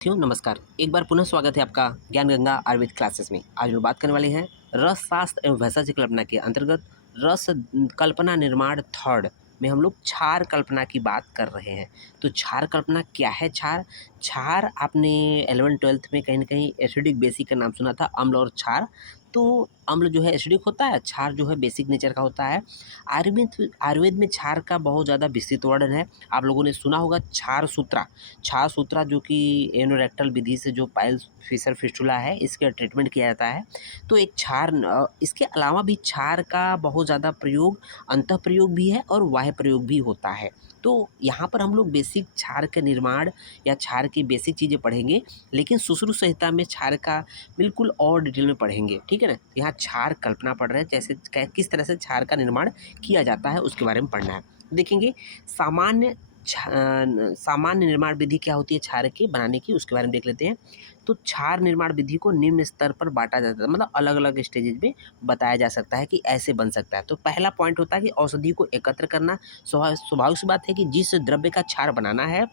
साथियों नमस्कार। एक बार पुनः स्वागत है आपका ज्ञान गंगा आयुर्वेद क्लासेस में। आज हम बात करने वाले हैं रस शास्त्र एवं वैशा कल्पना के अंतर्गत रस कल्पना निर्माण थर्ड में हम लोग क्षार कल्पना की बात कर रहे हैं। तो क्षार कल्पना क्या है? क्षार क्षार आपने 11th-12th में कहीं ना कहीं एसिडिक बेसिक का नाम सुना था, अम्ल और क्षार। तो अम्ल जो है एसिडिक होता है, क्षार जो है बेसिक नेचर का होता है। आयुर्वेद में क्षार का बहुत ज़्यादा विस्तृत वर्णन है। आप लोगों ने सुना होगा क्षार सूत्रा। क्षार सूत्रा जो कि एनोरेक्टल विधि से जो पाइल्स फिशर फिस्टुला है इसका ट्रीटमेंट किया जाता है। तो एक इसके अलावा भी क्षार का बहुत ज़्यादा प्रयोग अंतः प्रयोग भी है और बाह्य प्रयोग भी होता है। तो यहाँ पर हम लोग बेसिक क्षार के निर्माण या क्षार की बेसिक चीज़ें पढ़ेंगे, लेकिन सुश्रुत संहिता में क्षार का बिल्कुल और डिटेल में पढ़ेंगे। ठीक है ना? यहाँ क्षार कल्पना पढ़ रहे हैं, जैसे किस तरह से क्षार का निर्माण किया जाता है उसके बारे में पढ़ना है। देखेंगे सामान्य निर्माण विधि क्या होती है क्षार के बनाने की, उसके बारे में देख लेते हैं। तो क्षार निर्माण विधि को निम्न स्तर पर बांटा जाता है, मतलब अलग अलग स्टेजेज में बताया जा सकता है कि ऐसे बन सकता है। तो पहला पॉइंट होता है कि औषधि को एकत्र करना। स्वाभाविक सी बात है कि जिस द्रव्य का क्षार बनाना है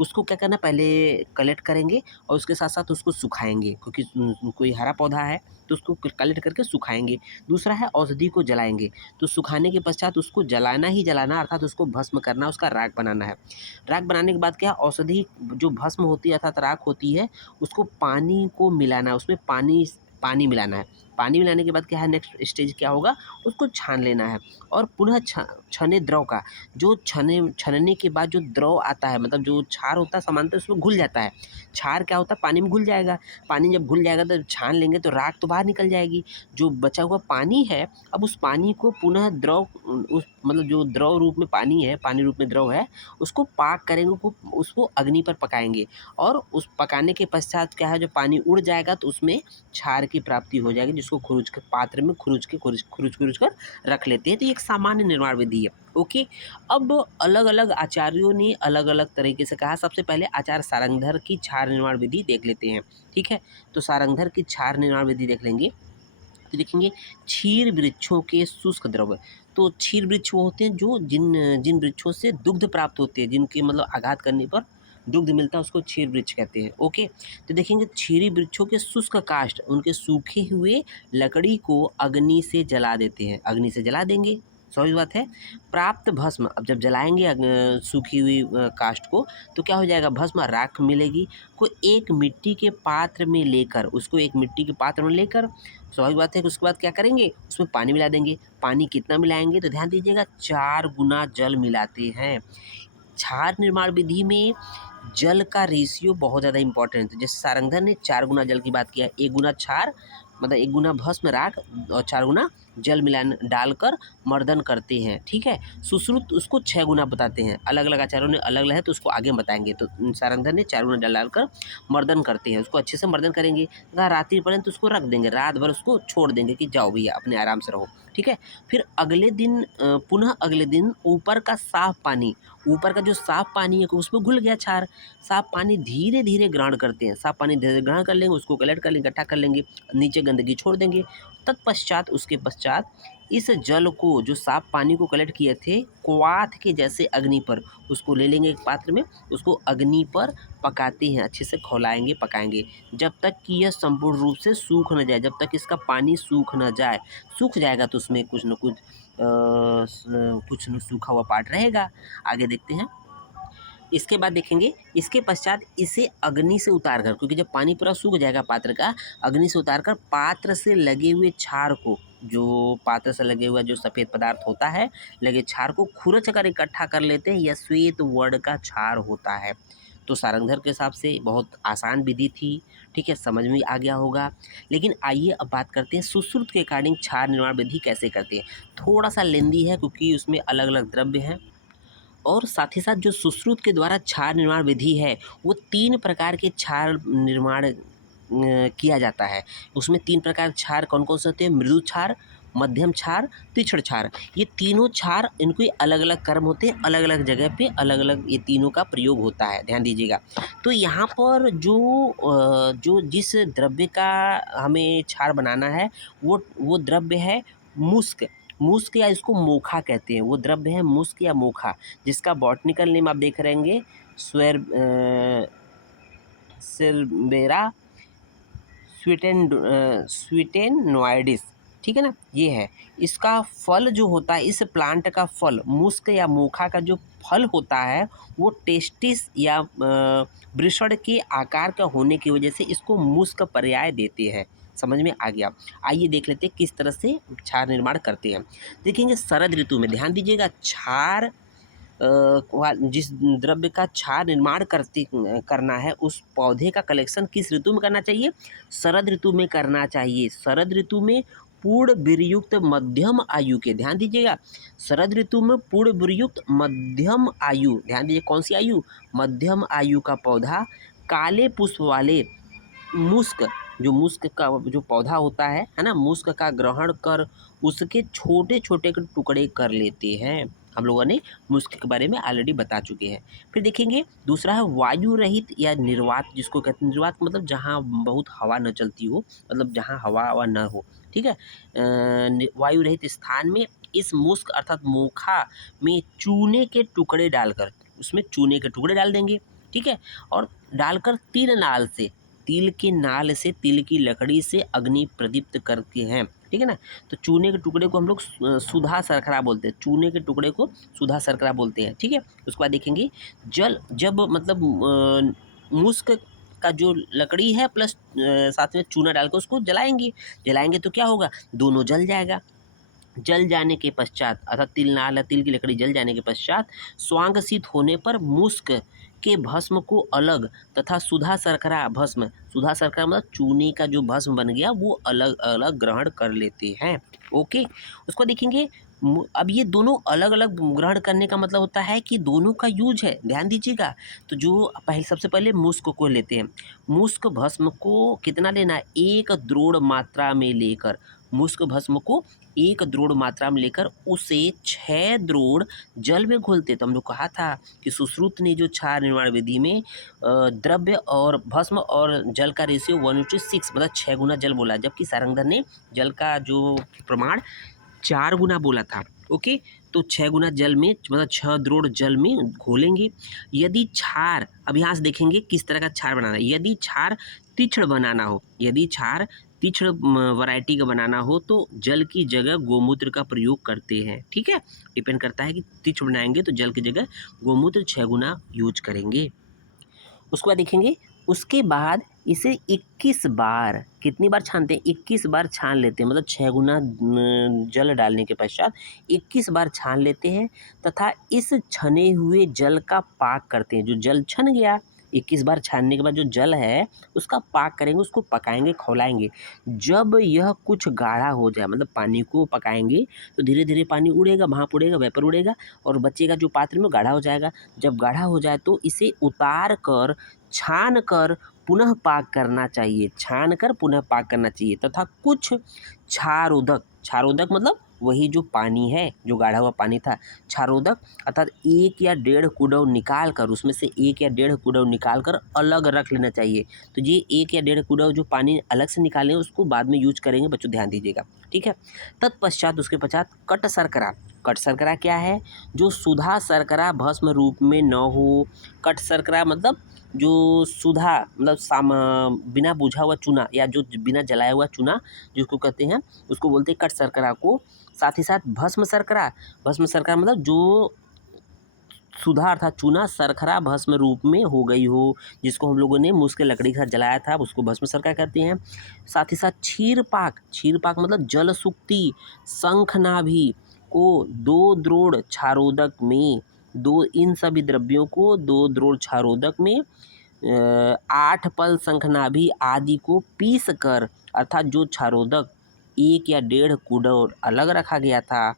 उसको क्या करना, पहले कलेक्ट करेंगे और उसके साथ साथ उसको सुखाएंगे, क्योंकि कोई हरा पौधा है तो उसको कलेक्ट करके सुखाएंगे। दूसरा है औषधि को जलाएंगे। तो सुखाने के पश्चात उसको जलाना ही जलाना, अर्थात उसको भस्म करना, उसका राख बनाना है। राख बनाने के बाद क्या, औषधि जो भस्म होती है अर्थात राख होती है, उसको पानी को मिलाना है, उसमें पानी पानी मिलाना है। पानी मिलाने के बाद क्या है, नेक्स्ट स्टेज क्या होगा, उसको छान लेना है। और पुनः छने द्रव का, जो छनने के बाद जो द्रव आता है, मतलब जो क्षार होता है सामान्यतः उसमें घुल जाता है। क्षार क्या होता है, पानी में घुल जाएगा। पानी जब घुल जाएगा तो छान लेंगे तो राख तो बाहर निकल जाएगी। जो बचा हुआ पानी है, अब उस पानी को पुनः द्रव, उस मतलब जो द्रव रूप में पानी है, पानी रूप में द्रव है, उसको पाक करेंगे, उसको अग्नि पर पकाएंगे। और उस पकाने के पश्चात क्या है, जो पानी उड़ जाएगा तो उसमें क्षार की प्राप्ति हो जाएगी, जिसको खुरुच के पात्र में खुरुच कर रख लेते हैं। तो ये एक सामान्य निर्माण विधि है। ओके। अब अलग अलग आचार्यों ने अलग अलग तरीके से कहा। सबसे पहले आचार्य सारंगधर की क्षार निर्माण विधि देख लेते हैं। ठीक है, तो सारंगधर की क्षार निर्माण विधि देख लेंगे। तो देखेंगे क्षीर वृक्षों के शुष्क द्रव्य। तो क्षीर वृक्ष वो होते हैं जो जिन जिन वृक्षों से दुग्ध प्राप्त होते हैं, जिनके मतलब आघात करने पर दुग्ध मिलता है, उसको क्षीर वृक्ष कहते हैं। ओके। तो देखेंगे क्षीरी वृक्षों के शुष्क काष्ठ, उनके सूखे हुए लकड़ी को अग्नि से जला देते हैं, अग्नि से जला देंगे, स्वाभाविक बात है। प्राप्त भस्म, अब जब जलाएंगे सूखी हुई काष्ठ को, तो क्या हो जाएगा, भस्म राख मिलेगी। को एक मिट्टी के पात्र में लेकर, उसको एक मिट्टी के पात्र में लेकर, स्वाभाविक बात है कि उसके बाद क्या करेंगे, उसमें पानी मिला देंगे। पानी कितना मिलाएंगे, तो ध्यान दीजिएगा 4 गुना जल मिलाते हैं। क्षार निर्माण विधि में जल का रेशियो बहुत ज़्यादा इंपॉर्टेंट है। जैसे सारंगधर ने 4 गुना जल की बात किया, 1 गुना क्षार मतलब 1 गुना भस्म राख और 4 गुना जल डालकर मर्दन करते हैं। ठीक है। सुश्रुत उसको 6 गुना बताते हैं। अलग अलग आचार्यों ने अलग अलग है, तो उसको आगे बताएंगे। तो सारंगधर ने 4 गुना जल डालकर मर्दन करते हैं, उसको अच्छे से मर्दन करेंगे तथा रात्रि पर्यंत उसको रख देंगे, रात भर उसको छोड़ देंगे कि जाओ भैया अपने आराम से रहो। ठीक है। फिर अगले दिन पुनः अगले दिन ऊपर का साफ पानी, ऊपर का जो साफ पानी है उसमें घुल गया क्षार, साफ पानी धीरे धीरे ग्रहण करते हैं। साफ पानी धीरे धीरे ग्रहण कर लेंगे, उसको कलेक्ट कर लेंगे, इकट्ठा कर लेंगे, नीचे गंदगी छोड़ देंगे। तत्पश्चात उसके पश्चात इस जल को, जो साफ पानी को कलेक्ट किए थे, क्वाथ के जैसे अग्नि पर उसको ले लेंगे एक पात्र में, उसको अग्नि पर पकाते हैं, अच्छे से खौलाएंगे, पकाएंगे जब तक कि यह संपूर्ण रूप से सूख न जाए, जब तक इसका पानी सूख न जाए। सूख जाएगा तो उसमें कुछ न कुछ सूखा हुआ पार्ट रहेगा। आगे देखते हैं। इसके बाद देखेंगे, इसके पश्चात इसे अग्नि से उतार कर, क्योंकि जब पानी पूरा सूख जाएगा पात्र का, अग्नि से उतार कर पात्र से लगे हुए क्षार को, जो पात्र से लगे हुआ जो सफ़ेद पदार्थ होता है, लगे क्षार को खुरच कर इकट्ठा कर लेते हैं। यह श्वेत वर्ण का क्षार होता है। तो सारंगधर के हिसाब से बहुत आसान विधि थी। ठीक है, समझ में आ गया होगा। लेकिन आइए अब बात करते हैं सुश्रुत के अकॉर्डिंग क्षार निर्माण विधि कैसे करते हैं। थोड़ा सा लेंदी है, क्योंकि उसमें अलग अलग द्रव्य हैं। और साथ ही साथ जो सुश्रुत के द्वारा क्षार निर्माण विधि है, वो 3 प्रकार के क्षार निर्माण किया जाता है। उसमें 3 प्रकार क्षार कौन-कौन से होते हैं? मृदु क्षार, मध्यम क्षार, तीक्ष्ण क्षार। ये तीनों क्षार, इनके अलग-अलग कर्म होते हैं, अलग-अलग जगह पे अलग-अलग ये तीनों का प्रयोग होता है, ध्यान दीजिएगा। तो यहाँ पर जो जिस द्रव्य का हमें क्षार बनाना है, वो द्रव्य है मुस्क। मुस्क या इसको मोखा कहते हैं। वो द्रव्य है मुस्क या मोखा, जिसका बॉटनिकल नेम आप देख रहेंगे सिरबेरा स्वीटेनोइडिस, ठीक है ना, ये है। इसका फल जो होता है, इस प्लांट का फल, मुस्क या मोखा का जो फल होता है वो टेस्टिस या वृषण के आकार का होने की वजह से इसको मुस्क पर्याय देते हैं। समझ में आ गया। आइए देख लेते हैं किस तरह से क्षार निर्माण करते हैं। देखेंगे शरद ऋतु में, ध्यान दीजिएगा, क्षार जिस द्रव्य का क्षार निर्माण करना है उस पौधे का कलेक्शन किस ऋतु में करना चाहिए? शरद ऋतु में करना चाहिए। शरद ऋतु में पूर्ण वीर्युक्त मध्यम आयु के, ध्यान दीजिएगा, शरद ऋतु में पूर्ण वीर्युक्त मध्यम आयु, ध्यान दीजिए कौन सी आयु? मध्यम आयु का पौधा काले पुष्प वाले मुस्क, जो मुस्क का जो पौधा होता है ना, मुस्क का ग्रहण कर उसके छोटे छोटे टुकड़े कर लेते हैं। हम लोगों ने मुस्क के बारे में ऑलरेडी बता चुके हैं। फिर देखेंगे दूसरा है वायु रहित या निर्वात, जिसको कहते हैं निर्वात, मतलब जहाँ बहुत हवा न चलती हो, मतलब जहाँ हवा न हो, ठीक है। वायु रहित स्थान में इस मुस्क अर्थात मोखा में चूने के टुकड़े डालकर, उसमें चूने के टुकड़े डाल देंगे, ठीक है, और डालकर तिल के नाल से तिल की लकड़ी से अग्नि प्रदीप्त करते हैं, ठीक है ना। तो चूने के टुकड़े को हम लोग सुधा शर्करा बोलते हैं, चूने के टुकड़े को सुधा शर्करा बोलते हैं, ठीक है। उसके बाद देखेंगे जब मतलब मुस्क का जो लकड़ी है प्लस साथ में चूना डालकर उसको जलाएंगे तो क्या होगा? दोनों जल जाएगा। जल जाने के पश्चात अर्थात तिल की लकड़ी जल जाने के पश्चात स्वांगसित होने पर मुस्क के भस्म को अलग तथा सुधा शर्करा मतलब चूने का जो भस्म बन गया वो अलग अलग ग्रहण कर लेते हैं। ओके, उसको देखेंगे। अब ये दोनों अलग अलग ग्रहण करने का मतलब होता है कि दोनों का यूज है, ध्यान दीजिएगा। तो जो सबसे पहले मुस्क को लेते हैं। मुस्क भस्म को कितना लेना है? 1 द्रोण मात्रा में लेकर, मुस्क भस्म को 1 द्रोण मात्रा में लेकर उसे 6 द्रोण जल में घोलते। तो हम लोग कहा था कि सुश्रुत ने जो क्षार निर्माण विधि में द्रव्य और भस्म और जल का रेशियो 1:6 मतलब 6 गुना जल बोला, जबकि सारंगधर ने जल का जो प्रमाण 4 गुना बोला था। ओके, तो 6 गुना जल में मतलब 6 द्रोण जल में घोलेंगे। यदि क्षार, अब यहाँ से देखेंगे किस तरह का क्षार बनाना है। यदि क्षार तीक्ष्ण बनाना हो, यदि क्षार तीक्ष्ण वैरायटी का बनाना हो तो जल की जगह गोमूत्र का प्रयोग करते हैं, ठीक है। डिपेंड करता है कि तीक्ष्ण बनाएंगे तो जल की जगह गोमूत्र 6 गुना यूज करेंगे। उसके बाद देखेंगे, उसके बाद इसे 21 बार, कितनी बार छानते हैं? 21 बार छान लेते हैं, मतलब 6 गुना जल डालने के पश्चात 21 बार छान लेते हैं तथा इस छने हुए जल का पाक करते हैं। जो जल छन गया 21 बार छानने के बाद जो जल है उसका पाक करेंगे, उसको पकाएंगे, खौलाएंगे। जब यह कुछ गाढ़ा हो जाए, मतलब पानी को पकाएंगे तो धीरे धीरे पानी उड़ेगा, भाप उड़ेगा, वेपर उड़ेगा और बचेगा जो पात्र में गाढ़ा हो जाएगा। जब गाढ़ा हो जाए तो इसे उतार कर छान कर पुनः पाक करना चाहिए, छान कर पुनः पाक करना चाहिए तथा कुछ क्षारोदक मतलब वही जो पानी है, जो गाढ़ा हुआ पानी था, क्षारोदक अर्थात 1 या 1.5 कुडव निकाल कर, उसमें से 1 या 1.5 कुडव निकाल कर अलग रख लेना चाहिए। तो ये 1 या 1.5 कुडव जो पानी अलग से निकालें उसको बाद में यूज करेंगे, बच्चों ध्यान दीजिएगा, ठीक है। तत्पश्चात उसके पश्चात कट शर्करा क्या है? जो सुधा शर्करा भस्म रूप में न हो। कट शर्करा मतलब जो सुधा मतलब बिना बुझा हुआ चूना या जो बिना जलाया हुआ चूना जिसको कहते हैं उसको बोलते हैं कट शर्करा को। साथ ही साथ भस्म शर्करा मतलब जो सुधा अर्थात चूना शर्करा भस्म रूप में हो गई हो, जिसको हम लोगों ने मुस्क लकड़ी के साथ जलाया था उसको भस्म शर्करा कहते हैं। साथ ही साथ क्षीर पाक मतलब जल सुक्ति शंखनाभि को 2 द्रोण क्षारोदक में, इन सभी द्रव्यों को 2 द्रोण क्षारोदक में 8 पल शंखनाभि आदि को पीस कर, अर्थात जो क्षारोदक 1 या 1.5 कुडव अलग रखा गया था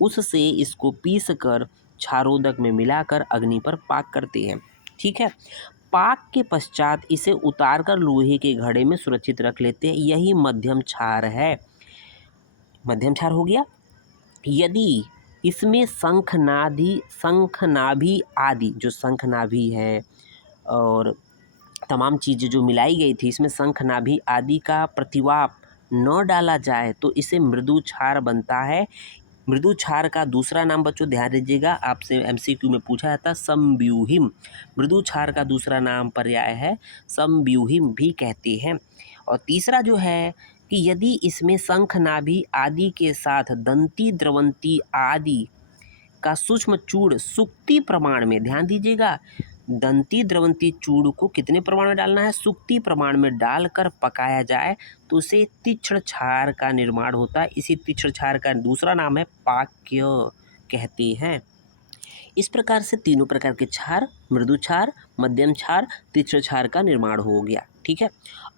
उससे इसको पीस कर क्षारोदक में मिलाकर अग्नि पर पाक करते हैं, ठीक है। पाक के पश्चात इसे उतारकर लोहे के घड़े में सुरक्षित रख लेते हैं। यही मध्यम क्षार है। मध्यम क्षार हो गया। यदि इसमें शंखनाभि आदि, जो शंखनाभि है और तमाम चीज़ें जो मिलाई गई थी, इसमें शंखनाभि आदि का प्रतिवाप न डाला जाए तो इसे मृदु क्षार बनता है। मृदु क्षार का दूसरा नाम बच्चों ध्यान दीजिएगा, आपसे एमसीक्यू में पूछा जाता है समव्यूहिम। मृदु क्षार का दूसरा नाम पर्याय है समव्यूहिम भी कहते हैं। और तीसरा जो है कि यदि इसमें शंख नाभि आदि के साथ दंती द्रवंती आदि का सूक्ष्म चूड़ सुक्ति प्रमाण में, ध्यान दीजिएगा, दंती द्रवंती चूड़ को कितने प्रमाण में डालना है, सुक्ति प्रमाण में डालकर पकाया जाए तो उसे तीक्ष्ण क्षार का निर्माण होता है। इसी तीक्ष्ण क्षार का दूसरा नाम है पाक्य कहते हैं। इस प्रकार से तीनों प्रकार के क्षार, मृदु क्षार, मध्यम क्षार, तीक्ष्ण क्षार का निर्माण हो गया। ठीक है,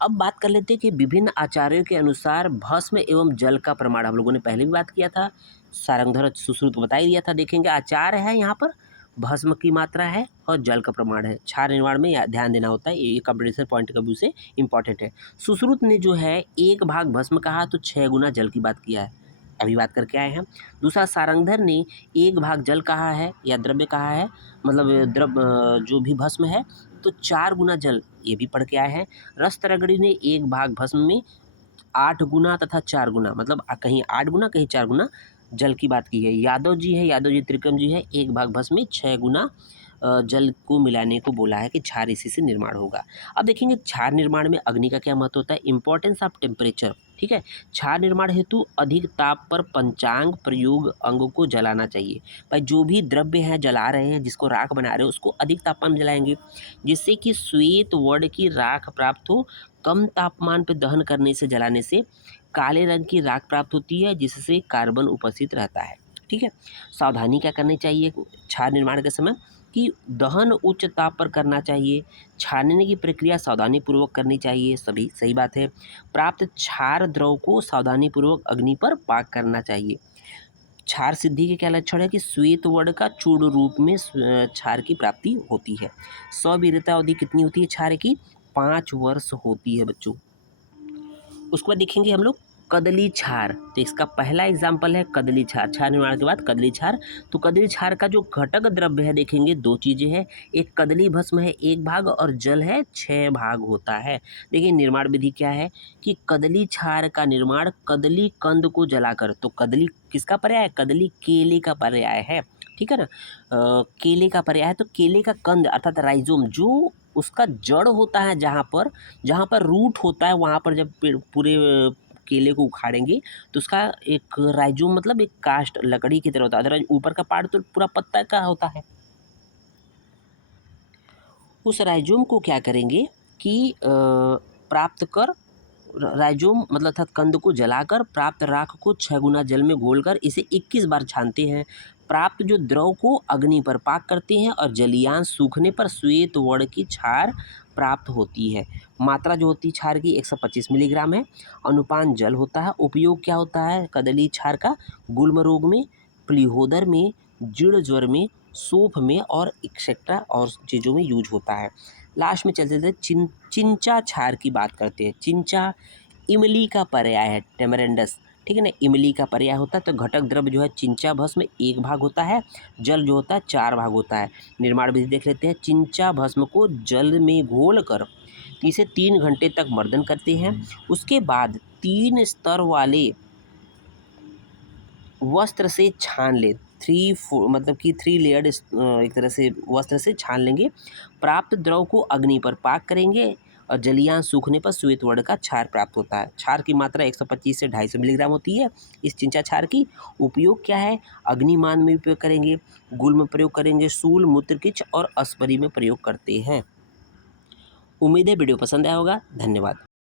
अब बात कर लेते हैं कि विभिन्न आचार्यों के अनुसार भस्म एवं जल का प्रमाण, हम लोगों ने पहले भी बात किया था, सारंगधर सुश्रुत बता ही दिया था। देखेंगे आचार है यहाँ पर, भस्म की मात्रा है और जल का प्रमाण है। क्षार निर्माण में ध्यान देना होता है, ये कंपटीशन पॉइंट का व्यू से इंपॉर्टेंट है। सुश्रुत ने जो है 1 भाग भस्म कहा तो 6 गुना जल की बात किया है, अभी बात करके आए हैं। दूसरा सारंगधर ने 1 भाग जल कहा है या द्रव्य कहा है, मतलब द्रव्य जो भी भस्म है तो 4 गुना जल, ये भी पढ़ के आए हैं। रसतरगड़ी ने 1 भाग भस्म में 8 गुना तथा 4 गुना, मतलब कहीं 8 गुना कहीं 4 गुना जल की बात की है। यादव जी त्रिकम जी है, 1 भाग भस्म में 6 गुना जल को मिलाने को बोला है कि क्षार इसी से निर्माण होगा। अब देखेंगे क्षार निर्माण में अग्नि का क्या महत्व होता है, इंपॉर्टेंस ऑफ टेम्परेचर। ठीक है, क्षार निर्माण हेतु अधिक ताप पर पंचांग प्रयोग अंग को जलाना चाहिए। भाई जो भी द्रव्य है जला रहे हैं, जिसको राख बना रहे हैं, उसको अधिक तापमान में जलाएंगे जिससे कि श्वेत वर्ण की राख प्राप्त हो। कम तापमान पर दहन करने से, जलाने से काले रंग की राख प्राप्त होती है जिससे कार्बन उपस्थित रहता है। ठीक है, सावधानी क्या करनी चाहिए क्षार निर्माण के समय कि दहन उच्च ताप पर करना चाहिए, छानने की प्रक्रिया सावधानी पूर्वक करनी चाहिए, सभी सही बात है। प्राप्त क्षार द्रव को सावधानी पूर्वक अग्नि पर पाक करना चाहिए। क्षार सिद्धि के क्या लक्षण है कि श्वेत वर्ण का चूर्ण रूप में क्षार की प्राप्ति होती है। स्वीरता अवधि कितनी होती है क्षार की, 5 वर्ष होती है बच्चों। उसके बाद देखेंगे हम लोग कदली क्षार, तो इसका पहला एग्जाम्पल है कदली क्षार। क्षार निर्माण के बाद कदली क्षार, तो कदली क्षार का जो घटक द्रव्य है देखेंगे 2 चीज़ें हैं, एक कदली भस्म है 1 भाग और जल है 6 भाग होता है। देखिए निर्माण विधि क्या है कि कदली क्षार का निर्माण कदली कंद को जलाकर, तो कदली किसका पर्याय है, कदली केले का पर्याय है। ठीक है ना, केले का पर्याय है, तो केले का कंद अर्थात राइजोम, जो उसका जड़ होता है, जहाँ पर रूट होता है, वहाँ पर जब पूरे केले को उखाड़ेंगे तो उसका एक राइजोम मतलब एक कास्ट लकड़ी की तरह होता है, अदरवाइज ऊपर का पार्ट तो पूरा पत्ता का होता है। उस राइजोम को क्या करेंगे कि प्राप्त कर, राइजोम मतलब अर्थात कंद को जलाकर प्राप्त राख को 6 गुना जल में घोलकर इसे 21 बार छानते हैं। प्राप्त जो द्रव को अग्नि पर पाक करते हैं और जलियांश सूखने पर श्वेत वर्ण की क्षार प्राप्त होती है। मात्रा जो होती है क्षार की 125 मिलीग्राम है। अनुपान जल होता है। उपयोग क्या होता है कदली क्षार का, गुल्म रोग में, प्लीहोदर में, जीर्ण ज्वर में, सूफ में और एक्सेट्रा और चीज़ों में यूज होता है। लास्ट में चलते थे चिंचा क्षार की बात करते हैं। चिंचा इमली का पर्याय है, टेमरेंडस, ठीक है ना, इमली का पर्याय होता है। तो घटक द्रव्य जो है चिंचा भस्म 1 भाग होता है, जल जो होता है 4 भाग होता है। निर्माण विधि देख लेते हैं। चिंचा भस्म को जल में घोल कर इसे 3 घंटे तक मर्दन करते हैं। उसके बाद 3 स्तर वाले वस्त्र से छान ले, 3 मतलब कि 3 लेयर्ड एक तरह से वस्त्र से छान लेंगे। प्राप्त द्रव को अग्नि पर पाक करेंगे और जलियांश सूखने पर श्वेत वर्ण का क्षार प्राप्त होता है। क्षार की मात्रा 125 से 250 मिलीग्राम होती है इस चिंचा क्षार की। उपयोग क्या है, अग्निमान में उपयोग करेंगे, गुल में प्रयोग करेंगे, सूल, मूत्रकिच और अस्परी में प्रयोग करते हैं। उम्मीद है वीडियो पसंद आया होगा। धन्यवाद।